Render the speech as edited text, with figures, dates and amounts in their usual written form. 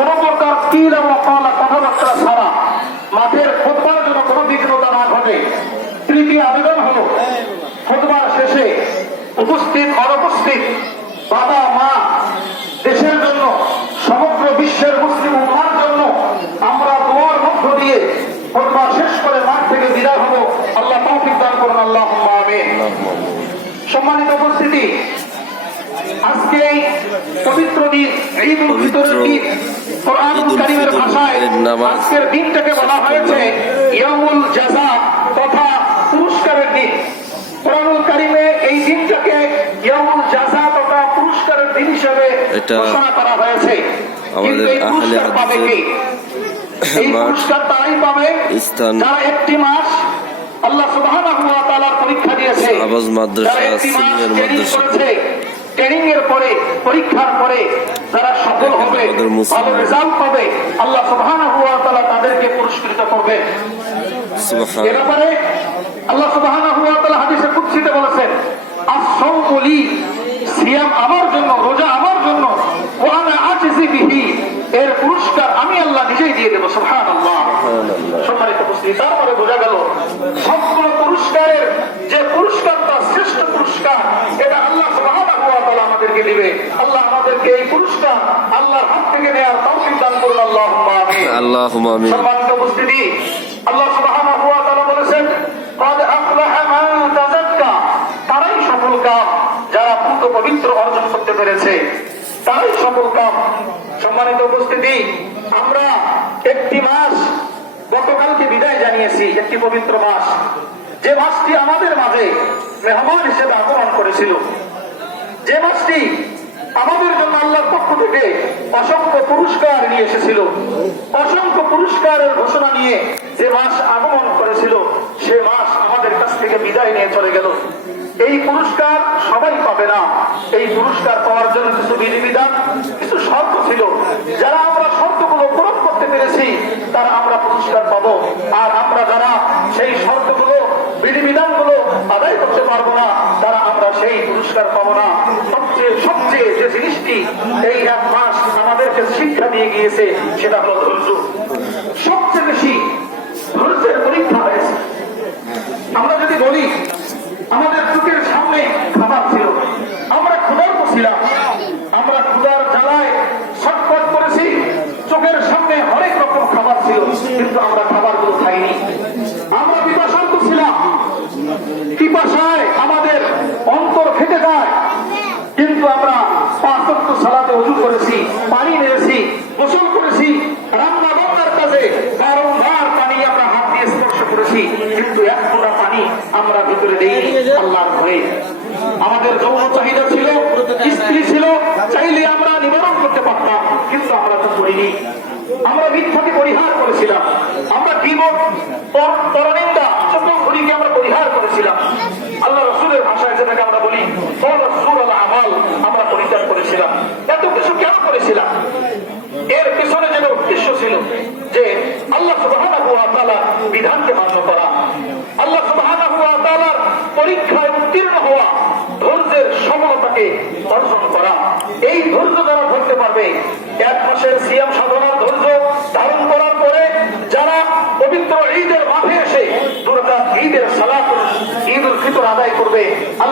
কোন প্রকার কিল এবং কথাবার্তা ছাড়া মাঠের খুতবার জন্য কোনো বিঘ্নতা না ঘটে। তৃতীয় আবেদন হল, খুতবার শেষে উপস্থিত অনুপস্থিত বাবা মা, দেশের জন্য সমগ্র বিশ্বের মুসলিম উম্মার জন্য আমরা দোয়ার মধ্য দিয়ে খুতবা শেষ করে মাঠ থেকে বিদায় হব। আল্লাহ তৌফিক দান করুন, আল্লাহুম্মা আমিন। সম্মানিত উপস্থিতি, আজকে এই পবিত্র দিন, ঈদুল ফিতরের দিন, কোরআনুল কারীমের ভাষায় আজকের দিনটাকে বলা হয়েছে ইয়াউমুল জাযা তথা পুরস্কারের দিন। কোরআনুল কারীমে এই দিনটাকে ইয়াউমুল জাযা তথা পুরস্কারের দিন হিসেবে ঘোষণা করা হয়েছে। কিন্তু এই পুরস্কার পাবে কে? এই পুরস্কার তারাই পাবে যারা একটি মাস আল্লাহ সুবহানাহু ওয়া তাআলার পরীক্ষা দিয়েছে, যারা একটি মাস ট্রেনিং করেছে, ট্রেনিং এর পরে পরীক্ষার পরে যারা সফল হবে, ভালো রেজাল্ট পাবে, আল্লাহ সুবহানাহু ওয়া তাআলা তাদেরকে পুরস্কৃত করবেন। এ ব্যাপারে আল্লাহ সুবহানাহু ওয়া তাআলা হাদিসে কুদসিতে বলেছেন, আস-সাওমু লি, সিয়াম আমার জন্য, রোজা আমার জন্য, ওয়া আনা আজজি বিহি, এর পুরস্কার আমি আল্লাহ নিজেই দিয়ে দেব। সুবহানাল্লাহ। সম্মানিত উপস্থিতি, তারপরে বোঝা গেল সবগুলো পুরস্কারের যে পুরস্কারটা শ্রেষ্ঠ পুরস্কার, এটা আল্লাহ সুবহানাহু ওয়া তাআলা আমাদেরকে দিবে। আল্লাহ আমাদেরকে এই পুরস্কার আল্লাহর হাত থেকে নেওয়ার তৌফিক দান করুন, আল্লাহুম্মা আমিন। আল্লাহুম্মা আমিন। সম্মানিত উপস্থিতি, আল্লাহ সুবহানাহু ওয়া তাআলা বলেছেন, ক্বাদ আফলাহা মান তাযাক্কা, তারাই সফল কাম যারা পূর্ণ পবিত্র অর্জন করতে পেরেছে, তারাই সফল কাম। সম্মানিত উপস্থিতি, আমরা একটি মাস গতকালকে বিদায় জানিয়েছি, একটি পবিত্র মাস, যে মাসটি আমাদের মাঝে মেহমান হিসেবে আগমন করেছিল, যে মাসটি আমাদের জন্য আল্লাহর পক্ষ থেকে অসংখ্য পুরস্কার নিয়ে এসেছিল, অসংখ্য পুরস্কারের ঘোষণা নিয়ে যে মাস আগমন করেছিল, সে মাস আমাদের কাছ থেকে বিদায় নিয়ে চলে গেল। এই পুরস্কার সবাই পাবে না। এই পুরস্কার পাওয়ার জন্য কিছু বিধিবিধান, কিছু শর্ত ছিল। যারা আমরা শর্তগুলো পূরণ করতে পেরেছি তারা আমরা পুরস্কার পাবো, আর আমরা যারা সেই শর্তগুলো, বিধিবিধানগুলো আদায় করতে পারবো না, তারা আমরা সেই পুরস্কার পাবো না। সবচেয়ে যে জিনিসটি এই এক মাস আমাদেরকে শিক্ষা দিয়ে গিয়েছে সেটা হলো ধৈর্য। সবচেয়ে বেশি ধৈর্যের পরীক্ষা হয়েছে। আমরা যদি বলি, আমাদের চোখের সামনে খাবার ছিল, আমরা ক্ষুধার্ত ছিলাম, আমরা ক্ষুধার জ্বালায় ছটফট করেছি, চোখের সামনে হরেক রকম খাবার ছিল, কিন্তু আমরা খাবারগুলো খাইনি। আমরা পিপাসার্ত ছিলাম, পিপাসায় আমাদের অন্তর ফেটে যায়, কিন্তু আমরা ৫ ওয়াক্ত সালাতে ওযু করেছি, পানি নিয়েছি, গোসল করেছি, রান্না বান্নার কাজে বারংবার পানি আমরা হাত দিয়ে স্পর্শ করেছি, কিন্তু এক ফোঁটা পানি আমরা ভিতরে দেইনি আল্লাহর ভয়ে। আমাদের যৌন চাহিদা ছিল, স্ত্রী ছিল, চাইলে আমরা নিবারণ করতে পারতাম, কিন্তু আমরা তা করিনি। আমরা মিথ্যাকে পরিহার করেছিলাম, আমরা গীবত, পরনিন্দা, চতুর্থীকে আমরা পরিহার করেছিলাম। আল্লাহ রাসূলের ভাষায় যেটাকে আমরা বলি রাসূলুল আমাল, আমরা পরিত্যাগ করেছিলাম। এত কিছু কেন করেছিলাম? এর পিছনে যেন উদ্দেশ্য ছিল যে আল্লাহ সুবহানাহু ওয়া তাআলার বিধানকে মান্য করা, আল্লাহ সুবহানাহু ওয়া তাআলার পরীক্ষায় উত্তীর্ণ হওয়া, ধৈর্যের সফলতাকে অর্জন করা। এই ধৈর্য যারা ধরতে পারবে, এক মাসের সিয়াম সাধনার ধৈর্য ধারণ করার পরে যারা পবিত্র ঈদের মাঠে এসে দুই রাকাত ঈদের সালাত ঈদুল ফিতর আদায় করবে,